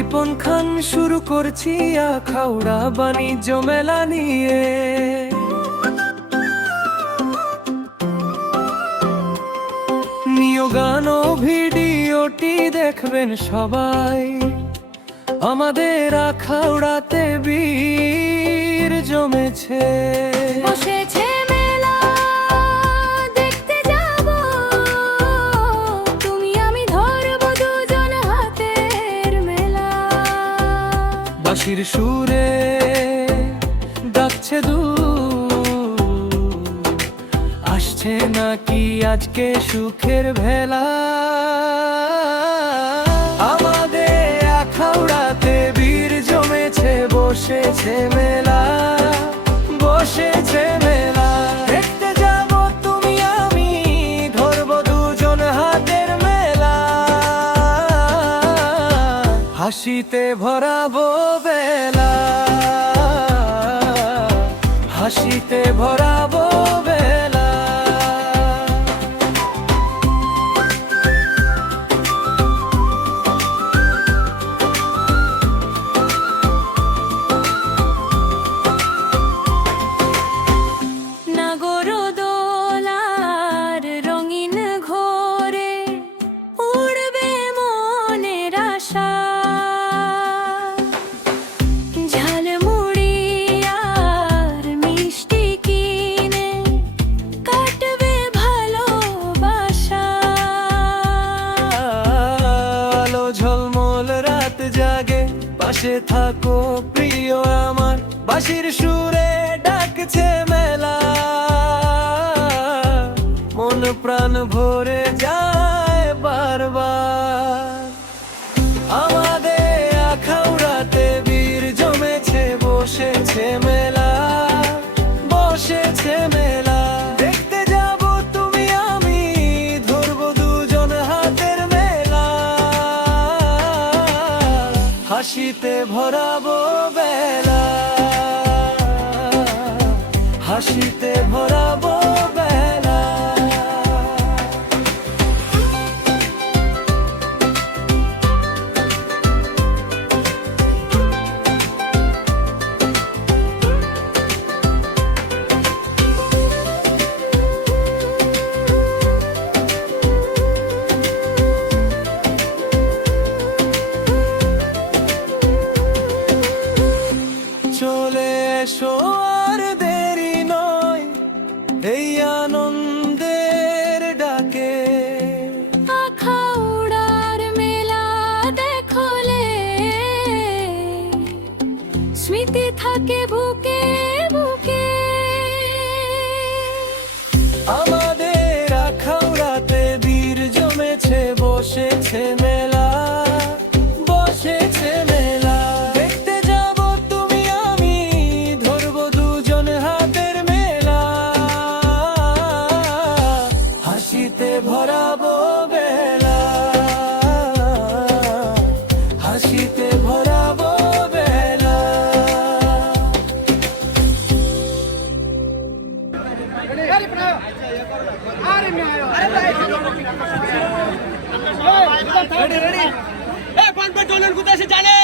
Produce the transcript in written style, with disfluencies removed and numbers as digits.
রিপন খান শুরু করছি আখাউড়া বাণিজ্য মেলা নিয়ে। নিয় গান ও ভিডিওটি দেখবেন সবাই, আমাদের আখাউড়াতে বীর জমেছে। বসেছে মেলা দেখতে যাব, তুমি আমি ধরব দুজন হাতের মেলা। বাঁশির সুরে ডাকছে আসছে নাকি আজকে সুখের ভেলা। আমাদের আখাউড়াতে বীর জমেছে, বসেছে মেলা, বসেছে মেলা। দেখতে যাব তুমি আমি ধরব দুজন হাতের মেলা। হাসিতে ভরাবো বেলা, হাসিতে ভরাবো বেলা। নাগরদোলার রঙিন ঘোরে উড়বে মনের আশা, ঝালমুড়ি আর মিষ্টি কিনে কাটবে ভালোবাসা। আলো ঝলমল রাত জাগে, পাশে থাকো প্রিয় আমার। বাঁশির সুরে ডাকছে মেলা, মন প্রাণ ভরে যায় বারবার। আমাদের আখাউড়াতে বীর জমেছে, বসেছে মেলা, বসেছে মেলা। দেখতে যাব তুমি আমি ধরব দুজন হাতের মেলা। হাসিতে ভরাবো বেলা, হাসিতে ভরাবো বেলা। চলে এসো আর দেরি নয় এই আনন্দের ডাকে। আখাউড়ার মেলা দেখলে স্মৃতি থাকে বুকে বুকে। আমাদের আখাউড়াতে বীর জমেছে, বসেছে মেলা, বসেছে মেলা। দেখতে যাব তুমি আমি ধরব দুজন হাতের মেলা। হাসিতে ভরাবো বেলা, হাসিতে ভরাবো বেলা। রেডি রেডি এ কোন পেট্রোলের কোথায় সে জানে